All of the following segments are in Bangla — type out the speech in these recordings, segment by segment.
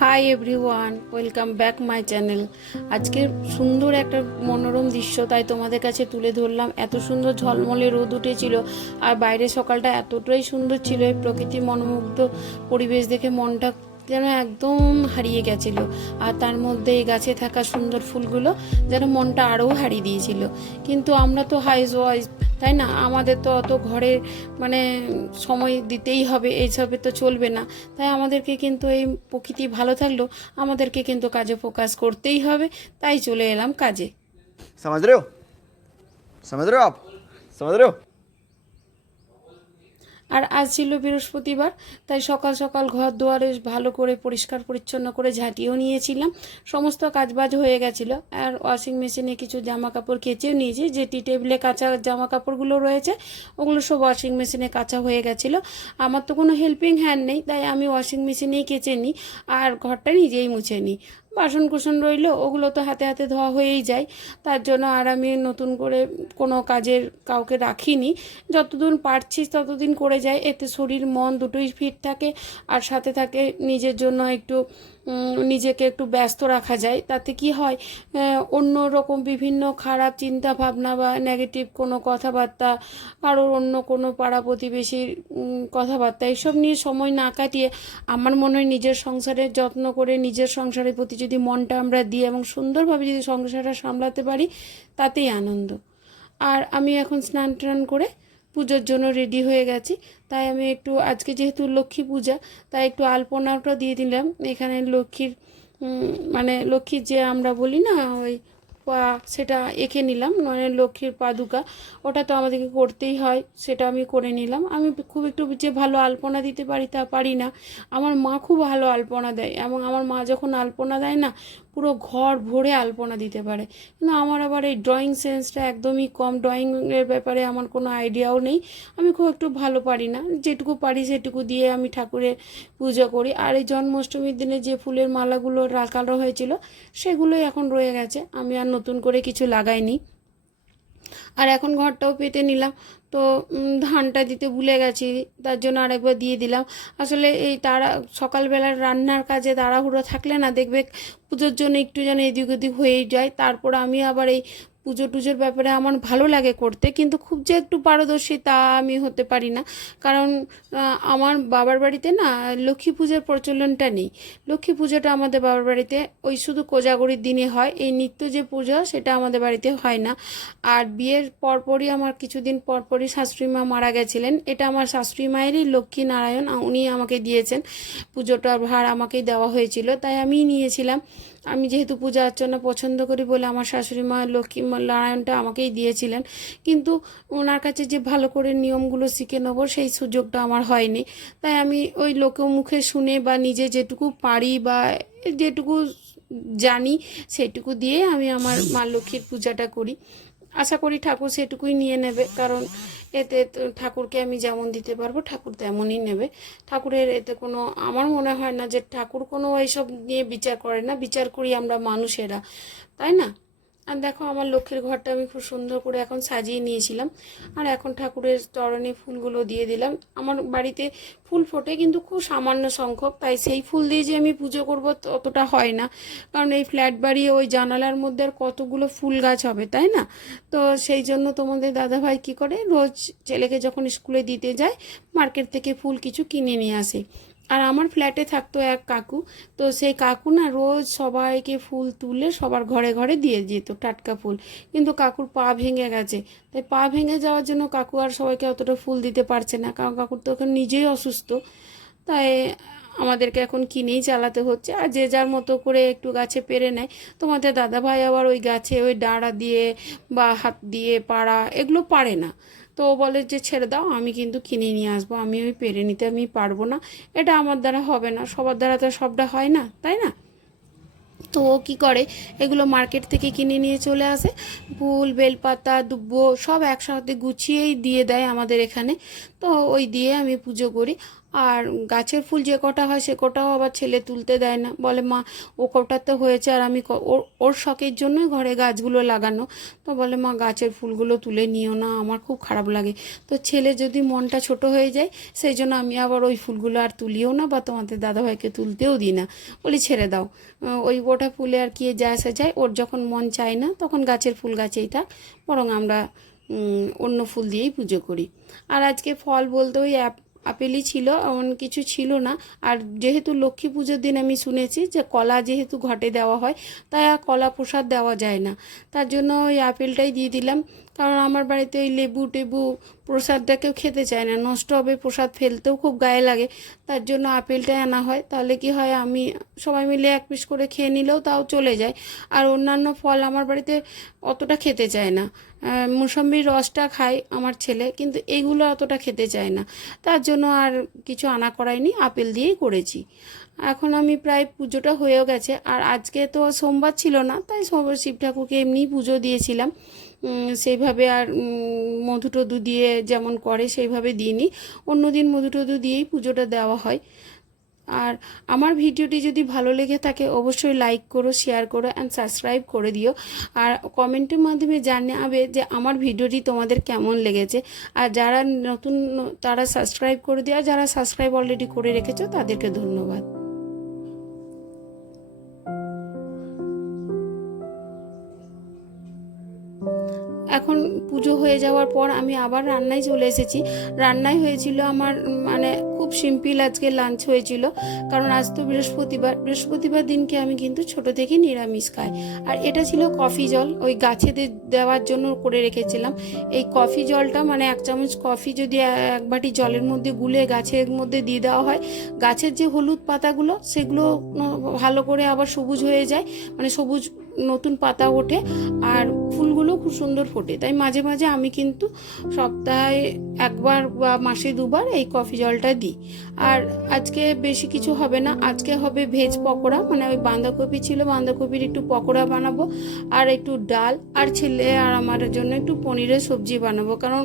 Hi everyone, welcome back my channel. আজকে সুন্দর একটা মনোরম দৃশ্য তাই তোমাদের কাছে তুলে ধরলাম। এত সুন্দর ঝলমলে রোদ উঠেছিল আর বাইরে সকালটা এতটাই সুন্দর ছিল, এই প্রকৃতির মনোমুগ্ধ পরিবেশ দেখে মনটা যেন একদম হারিয়ে গেছিল। আর তার মধ্যে এই গাছে থাকা সুন্দর ফুলগুলো যেন মনটা আরও হারিয়ে দিয়েছিল। কিন্তু আমরা তো হাউস ওয়াইফ, তাই না? আমাদের তো অত ঘরের মানে সময় দিতেই হবে, এইসবে তো চলবে না। তাই আমাদেরকে কিন্তু এই প্রকৃতি ভালো থাকলেও আমাদেরকে কিন্তু কাজে ফোকাস করতেই হবে। তাই চলে এলাম কাজে। समझ रहे हो समझ रहे हो आप समझ रहे हो। আর আজ ছিল বৃহস্পতিবার, তাই সকাল সকাল ঘর দুয়ারে ভালো করে পরিষ্কার পরিচ্ছন্ন করে ঝাঁটিয়েও নিয়েছিলাম। সমস্ত কাজবাজ হয়ে গেছিলো। আর ওয়াশিং মেশিনে কিছু জামা কাপড় কেচেও নিয়েছি, যে টি টেবিলে কাঁচা জামা কাপড়গুলো রয়েছে ওগুলো সব ওয়াশিং মেশিনে কাঁচা হয়ে গেছিলো। আমার তো কোনো হেল্পিং হ্যান্ড নেই, তাই আমি ওয়াশিং মেশিনেই কেচে নিই আর ঘরটা নিজেই মুছে নিই। বাসন কুসন রইলো ওগুলো তো হাতে হাতে ধোয়া হয়েই যায়। তার জন্য আর আমি নতুন করে কোনো কাজের কাউকে রাখিনি। যতদিন পারছি ততদিন করে যাই, এতে শরীর মন দুটোই ফিট থাকে আর সাথে থাকে নিজের জন্য একটু নিজেকে একটু ব্যস্ত রাখা যায়। তাতে কি হয়, অন্য রকম বিভিন্ন খারাপ চিন্তা ভাবনা বা নেগেটিভ কোনো কথাবার্তা, কারোর অন্য কোনো পাড়া প্রতিবেশীর কথাবার্তা এসব নিয়ে সময় না কাটিয়ে আমার মনে হয় নিজের সংসারের যত্ন করে নিজের সংসারের প্রতি যদি মনটা আমরা দিই এবং সুন্দরভাবে যদি সংসারটা সামলাতে পারি তাতেই আনন্দ। আর আমি এখন স্নান টান করে পুজোর জন্য রেডি হয়ে গেছি। তাই আমি একটু আজকে যেহেতু লক্ষ্মী পূজা, তাই একটু আলপনাটা দিয়ে দিলাম। এখানে লক্ষ্মীর মানে লক্ষ্মীর যে আমরা বলি না ওই পা, সেটা এঁকে নিলাম, মানে লক্ষ্মীর পাদুকা, ওটা তো আমাদেরকে করতেই হয়, সেটা আমি করে নিলাম। আমি খুব একটু যে ভালো আলপনা দিতে পারি তা পারি না। আমার মা খুব ভালো আলপনা দেয় এবং আমার মা যখন আলপনা দেয় না পুরো ঘর ভরে আলপনা দিতে পারে। কিন্তু আমার আবার এই ড্রয়িং সেন্সটা একদমই কম, ড্রয়িংয়ের ব্যাপারে আমার কোনো আইডিয়াও নেই। আমি খুব একটু ভালো পারি না, যেটুকু পারি সেটুকু দিয়ে আমি ঠাকুরের পুজো করি। আর এই জন্মাষ্টমীর দিনে যে ফুলের মালাগুলো রাখানো হয়েছিল সেগুলোই এখন রয়ে গেছে, আমি আর নতুন করে কিছু লাগাইনি। আর এখন ঘরটাও পেতে নিলাম। তো ধানটা দিতে ভুলে গেছি, তার জন্য আরেকবার দিয়ে দিলাম। আসলে এই সকালবেলার রান্নার কাজে তাড়াহুড়ো থাকলে না দেখবে পুজোর জন্য একটু যেন এদিক ওদিক হয়েই যায়। তারপর আমি আবার এই পুজো টুজোর ব্যাপারে আমার ভালো লাগে করতে, কিন্তু খুব যে একটু পারদর্শী তা আমি হতে পারি না। কারণ আমার বাবার বাড়িতে না লক্ষ্মী পূজার প্রচলনটা নেই। লক্ষ্মী পুজোটা আমাদের বাবার বাড়িতে ওই শুধু কোজাগরির দিনে হয়, এই নিত্য যে পুজো সেটা আমাদের বাড়িতে হয় না। আর বিয়ের পরপরই আমার কিছুদিন পরপরই শাশুড়ি মা মারা গেছিলেন। এটা আমার শাশুড়ি মায়েরই লক্ষ্মী নারায়ণ, উনি আমাকে দিয়েছেন, পুজোটার ভার আমাকেই দেওয়া হয়েছিল, তাই আমিই নিয়েছিলাম। আমি যেহেতু পূজা অর্চনা পছন্দ করি বলে আমার শাশুড়ি মা লক্ষ্মী নারায়ণটা আমাকেই দিয়েছিলেন। কিন্তু ওনার কাছে যে ভালো করে নিয়মগুলো শিখে নেবো সেই সুযোগটা আমার হয়নি। তাই আমি ওই লোকমুখে শুনে বা নিজে যেটুকু পারি বা যেটুকু জানি সেটুকু দিয়ে আমি আমার মা লক্ষ্মীর পূজাটা করি। আশা করি ঠাকুর সেটুকুই নিয়ে নেবে, কারণ এতে ঠাকুরকে আমি যেমন দিতে পারবো ঠাকুর তেমনই নেবে। ঠাকুরের এতে কোনো, আমার মনে হয় না যে ঠাকুর কোনো এইসব নিয়ে বিচার করে না, বিচার করি আমরা মানুষেরা, তাই না? আর দেখো আমার লক্ষ্মীর ঘরটা আমি খুব সুন্দর করে এখন সাজিয়ে নিয়েছিলাম। আর এখন ঠাকুরের চরণে ফুলগুলো দিয়ে দিলাম। আমার বাড়িতে ফুল ফোটে কিন্তু খুব সামান্য সংখ্যক, তাই সেই ফুল দিয়ে যে আমি পুজো করবো অতটা হয় না। কারণ এই ফ্ল্যাট বাড়ি ওই জানালার মধ্যে আর কতগুলো ফুল গাছ হবে, তাই না? তো সেই জন্য তোমাদের দাদাভাই কী করে, রোজ ছেলেকে যখন স্কুলে দিতে যায় মার্কেট থেকে ফুল কিছু কিনে নিয়ে আসে। আর আমার ফ্ল্যাটে থাকতো এক কাকু, তো সেই কাকু না রোজ সবাইকে ফুল তুলে সবার ঘরে ঘরে দিয়ে যেত টাটকা ফুল। কিন্তু কাকুর পা ভেঙে গেছে, তাই পা ভেঙে যাওয়ার জন্য কাকু আর সবাইকে অতটা ফুল দিতে পারছে না, কারণ কাকুর তো এখন নিজেই অসুস্থ। তাই আমাদেরকে এখন কিনেই চালাতে হচ্ছে। আর যে যার মতো করে একটু গাছে পেরে নেয়। তোমাদের দাদাভাই আবার ওই গাছে ওই ডাঁড়া দিয়ে বা হাত দিয়ে পাড়া এগুলো পারে না। তো ও বলে যে ছেড়ে দাও, আমি কিন্তু কিনে নিয়ে আসবো, আমি ওই পেরে নিতে আমি পারবো না, এটা আমার দ্বারা হবে না, সবার দ্বারা তো সবটা হয় না, তাই না? তো ও কী করে, এগুলো মার্কেট থেকে কিনে নিয়ে চলে আসে, ফুল বেলপাতা দুব্বো সব একসাথে গুছিয়েই দিয়ে দেয় আমাদের এখানে। তো ওই দিয়ে আমি পুজো করি। আর গাছের ফুল যে কটা হয় সে কটাও আবার ছেলে তুলতে দেয় না, বলে মা ও কটাতে হয়েছে আর আমি ওর শখের জন্যই ঘরে গাছগুলো লাগানো, তো বলে মা গাছের ফুলগুলো তুলে নিও না, আমার খুব খারাপ লাগে। তো ছেলে যদি মনটা ছোট হয়ে যায় সেই জন্য আমি আবার ওই ফুলগুলো আর তুলিও না বা তোমাদের দাদাভাইকে তুলতেও দিই না, বলি ছেড়ে দাও, ওই গোটা ফুলে আর কি যা আসা যায়, ওর যখন মন চায় না তখন গাছের ফুল গাছেই থাক, বরং আমরা অন্য ফুল দিয়েই পুজো করি। আর আজকে ফল বলতে ওই আপেলই ছিল, এমন কিছু ছিল না। আর যেহেতু লক্ষ্মী পুজোর দিন আমি শুনেছি যে কলা যেহেতু ঘটে দেওয়া হয়, তাই আর কলা প্রসাদ দেওয়া যায় না, তার জন্য ওই আপেলটাই দিয়ে দিলাম। কারণ আমার বাড়িতে ওই লেবু টেবু প্রসাদটা কেউ খেতে চায় না, নষ্ট হবে, প্রসাদ ফেলতেও খুব গায়ে লাগে, তার জন্য আপেলটাই আনা হয়। তাহলে কি হয়, আমি সবাই মিলে এক পিস করে খেয়ে নিলেও তাও চলে যায়। আর অন্যান্য ফল আমার বাড়িতে অতটা খেতে চায় না, মুসম্বির রসটা খায় আমার ছেলে, কিন্তু এইগুলো অতটা খেতে চায় না, তার জন্য আর কিছু আনা করাইনি, আপেল দিয়েই করেছি। এখন আমি প্রায় পুজোটা হয়েও গেছে, আর আজকে তো সোমবার ছিল না, তাই সোমবার শিব ঠাকুরকে এমনিই পুজো দিয়েছিলাম, সেইভাবে আর মধু টধু দিয়ে যেমন করে সেইভাবে দিইনি, অন্যদিন মধু টধু দিয়েই পুজোটা দেওয়া হয়। আর আমার ভিডিওটি যদি ভালো লেগে থাকে অবশ্যই লাইক করো, শেয়ার করো অ্যান্ড সাবস্ক্রাইব করে দিও। আর কমেন্টের মাধ্যমে জানাবে যে আমার ভিডিওটি তোমাদের কেমন লেগেছে। আর যারা নতুন তারা সাবস্ক্রাইব করে দিও, আর যারা সাবস্ক্রাইব অলরেডি করে রেখেছো তাদেরকে ধন্যবাদ। এখন পুজো হয়ে যাওয়ার পর আমি আবার রান্নায় চলে এসেছি। রান্নায় হয়েছিল আমার মানে খুব সিম্পল আজকে লাঞ্চ হয়েছিল, কারণ আজ তো বৃহস্পতিবার দিনকে আমি কিন্তু ছোট থেকে নিরামিষ খাই। আর এটা ছিল কফি জল, ওই গাছে দেওয়ার জন্য করে রেখেছিলাম। এই কফি জলটা মানে 1 চামচ কফি যদি 1 বাটি জলের মধ্যে গুলে গাছের মধ্যে দিয়ে দেওয়া হয়, গাছের যে হলুদ পাতাগুলো সেগুলো ভালো করে আবার সবুজ হয়ে যায়, মানে সবুজ নতুন পাতা ওঠে, আর ফুলগুলো খুব সুন্দর ফোটে। তাই মাঝে মাঝে আমি কিন্তু সপ্তাহে 1 বার বা মাসে 2 বার এই কফি জলটা দিই। আর আজকে বেশি কিছু হবে না, আজকে হবে ভেজ পকোড়া, মানে ওই বাঁধাকপি ছিল, বাঁধাকপির একটু পকোড়া বানাবো, আর একটু ডাল, আর ছেলে আর আমার জন্য একটু পনিরের সবজি বানাবো। কারণ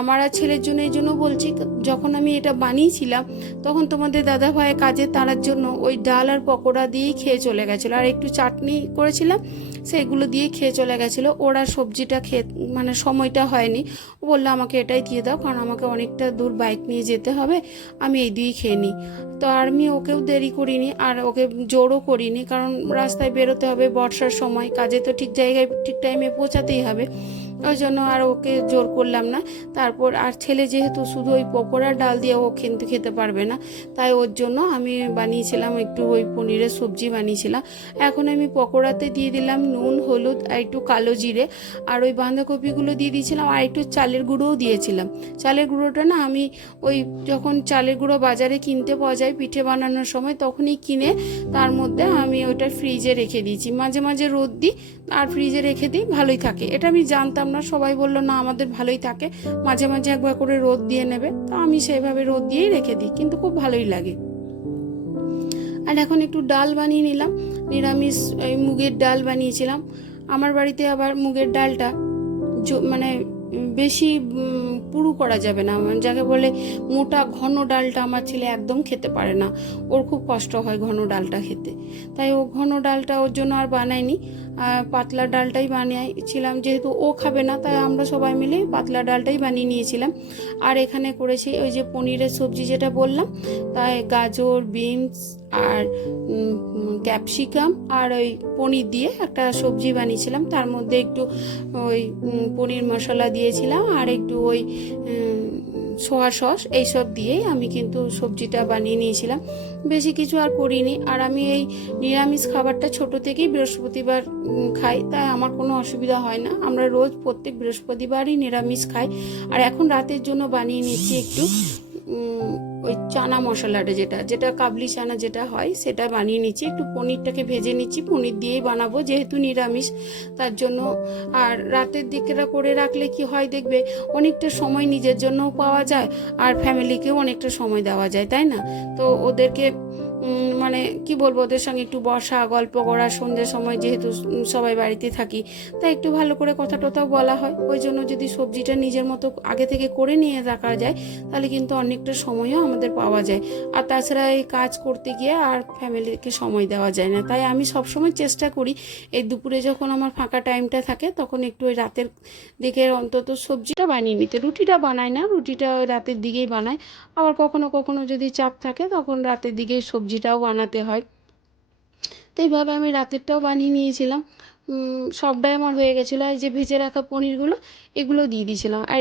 আমার আর ছেলের জন্য এই জন্য বলছি, যখন আমি এটা বানিয়েছিলাম তখন তোমাদের দাদা ভাই কাজে তারার জন্য ওই ডাল আর পকোড়া দিয়েই খেয়ে চলে গেছিলো, আর একটু চাটনি করেছিলাম সেইগুলো দিয়ে খেয়ে চলে গেছিলো। ওরা সবজিটা খেয়ে মানে সময়টা হয়নি, ও বললো আমাকে এটাই দিয়ে দাও, কারণ আমাকে অনেকটা দূর বাইক নিয়ে যেতে হবে, আমি এই দিয়েই খেয়ে নিই। তো আর আমি ওকেও দেরি করিনি, আর ওকে জোরও করিনি, কারণ রাস্তায় বেরোতে হবে, বর্ষার সময়, কাজে তো ঠিক জায়গায় ঠিক টাইমে পৌঁছাতেই হবে, ওই জন্য আর ওকে জোর করলাম না। তারপর আর ছেলে যেহেতু শুধু ওই পকোড়া ডাল দিয়ে ও কিন্তু খেতে পারবে না, তাই ওর জন্য আমি বানিয়েছিলাম একটু ওই পনিরের সবজি বানিয়েছিলাম। এখন আমি পকোড়াতে দিয়ে দিলাম নুন, হলুদ আর একটু কালো জিরে, আর ওই বাঁধাকপিগুলো দিয়ে দিয়েছিলাম, আর একটু চালের গুঁড়োও দিয়েছিলাম। চালের গুঁড়োটা না আমি ওই যখন চালের গুঁড়ো বাজারে কিনতে পাওয়া যায় পিঠে বানানোর সময়, তখনই কিনে তার মধ্যে আমি ওইটা ফ্রিজে রেখে দিয়েছি, মাঝে মাঝে রোদ দিই আর ফ্রিজে রেখে দিই, ভালোই থাকে। এটা আমি জানতাম না, সবাই বললো না আমাদের ভালোই থাকে, মাঝে মাঝে একবার করে রোদ দিয়ে নেবে, তো আমি সেইভাবে রোদ দিয়েই রেখে দিই, কিন্তু খুব ভালোই লাগে। আর এখন একটু ডাল বানিয়ে নিলাম, নিরামিষ এই মুগের ডাল বানিয়েছিলাম। আমার বাড়িতে আবার মুগের ডালটা মানে বেশি পুরু করা যাবে না, যাকে বলে মোটা ঘন ডালটা আমার ছেলে একদম খেতে পারে না, ওর খুব কষ্ট হয় ঘন ডালটা খেতে, তাই ও ঘন ডালটা ওর জন্য আর বানাইনি, পাতলা ডালটাই বানিয়েছিলাম। যেহেতু ও খাবে না তাই আমরা সবাই মিলে পাতলা ডালটাই বানিয়ে নিয়েছিলাম। আর এখানে করেছি ওই যে পনিরের সবজি যেটা বললাম, তাই গাজর, বিনস আর ক্যাপসিকাম আর ওই পনির দিয়ে একটা সবজি বানিয়েছিলাম, তার মধ্যে একটু ওই পনির মশলা দিয়েছিলাম, আর একটু ওই সোয়া সস, এইসব দিয়েই আমি কিন্তু সবজিটা বানিয়ে নিয়েছিলাম, বেশি কিছু আর করিনি। আর আমি এই নিরামিষ খাবারটা ছোট থেকেই বৃহস্পতিবার খাই, তাই আমার কোনো অসুবিধা হয় না, আমরা রোজ প্রত্যেক বৃহস্পতিবারই নিরামিষ খাই। আর এখন রাতের জন্য বানিয়ে নিচ্ছি একটু ওই চানা মশলাটা, যেটা কাবলি চানা যেটা হয় সেটা বানিয়ে নিচ্ছি, একটু পনিরটাকে ভেজে নিচ্ছি, পনির দিয়েই বানাবো যেহেতু নিরামিষ, তার জন্য। আর রাতের দিকেরা করে রাখলে কি হয় দেখবে, অনেকটা সময় নিজের জন্যও পাওয়া যায় আর ফ্যামিলিকেও অনেকটা সময় দেওয়া যায়, তাই না? তো ওদেরকে মানে কি বলবো, ওদের সঙ্গে একটু বসা, গল্প করা, সন্ধ্যের সময় যেহেতু সবাই বাড়িতে থাকি, তাই একটু ভালো করে কথা টথাও বলা হয়। ওই জন্য যদি সবজিটা নিজের মতো আগে থেকে করে নিয়ে রাখা যায়, তাহলে কিন্তু অনেকটা সময়ও আমাদের পাওয়া যায়। আর তাছাড়া এই কাজ করতে গিয়ে আর ফ্যামিলিকে সময় দেওয়া যায় না, তাই আমি সবসময় চেষ্টা করি এই দুপুরে যখন আমার ফাঁকা টাইমটা থাকে তখন একটু ওই রাতের দিকে অন্তত সবজিটা বানিয়ে নিতে। রুটিটা বানাই না, রুটিটা ওই রাতের দিকেই বানাই। আবার কখনো কখনো যদি চাপ থাকে তখন রাতের দিকেই সবজিটাও বানাতে হয়। তো এইভাবে আমি রাতেরটাও বানিয়ে নিয়েছিলাম। সবটাই আমার হয়ে গেছিলো। আর যে ভেজে রাখা পনিরগুলো, এগুলো দিয়ে দিয়েছিলাম। আর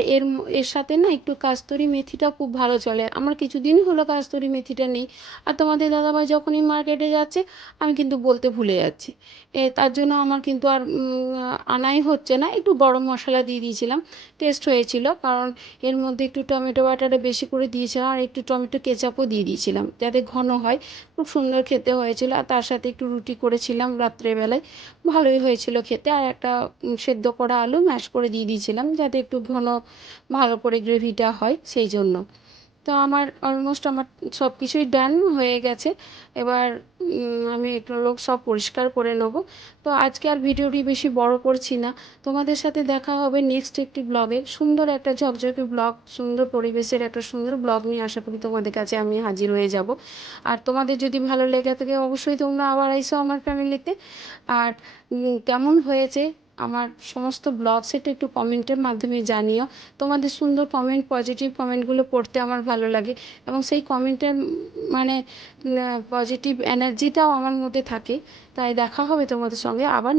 এর সাথে না একটু কাস্তুরি মেথিটাও খুব ভালো চলে। আমার কিছুদিন হলো কাস্তুরি মেথিটা নেই। আর তোমাদের দাদাভাই যখনই মার্কেটে যাচ্ছে, আমি কিন্তু বলতে ভুলে যাচ্ছি। তার জন্য আমার কিন্তু আর আনাই হচ্ছে না। একটু গরম মশলা দিয়ে দিয়েছিলাম, টেস্ট হয়েছিল। কারণ এর মধ্যে একটু টমেটো বাটাটা বেশি করে দিয়েছিলাম, আর একটু টমেটো কেচাপও দিয়ে দিয়েছিলাম যাতে ঘন হয়। খুব সুন্দর খেতে হয়েছিল। আর তার সাথে একটু রুটি করেছিলাম রাত্রেবেলায়, ভালোই হয়েছিল খেতে। আর একটা সেদ্ধ করা আলু ম্যাশ করে দিয়ে দিয়েছিলাম যাতে একটু ঘন ভালো করে গ্রেভিটা হয় সেই জন্য। তো আমার অলমোস্ট আমার সব কিছুই ডান হয়ে গেছে। এবার আমি এগুলো সব পরিষ্কার করে নেবো। তো আজকে আর ভিডিওটি বেশি বড় করছি না। তোমাদের সাথে দেখা হবে নেক্সট একটি ব্লগে। সুন্দর একটা ঝকঝকে ব্লগ, সুন্দর পরিবেশের একটা সুন্দর ব্লগ নিয়ে আশা করি তোমাদের কাছে আমি হাজির হয়ে যাব। আর তোমাদের যদি ভালো লেগে থাকে অবশ্যই তোমরা আবার আইসো আমার ফ্যামিলিতে। আর কেমন হয়েছে আমার সমস্ত ব্লগ সেটা একটু কমেন্টের মাধ্যমে জানিও। তোমাদের সুন্দর কমেন্ট, পজিটিভ কমেন্টগুলো পড়তে আমার ভালো লাগে, এবং সেই কমেন্টের মানে পজিটিভ এনার্জিটাও আমার মধ্যে থাকে। তাই দেখা হবে তোমাদের সঙ্গে আবার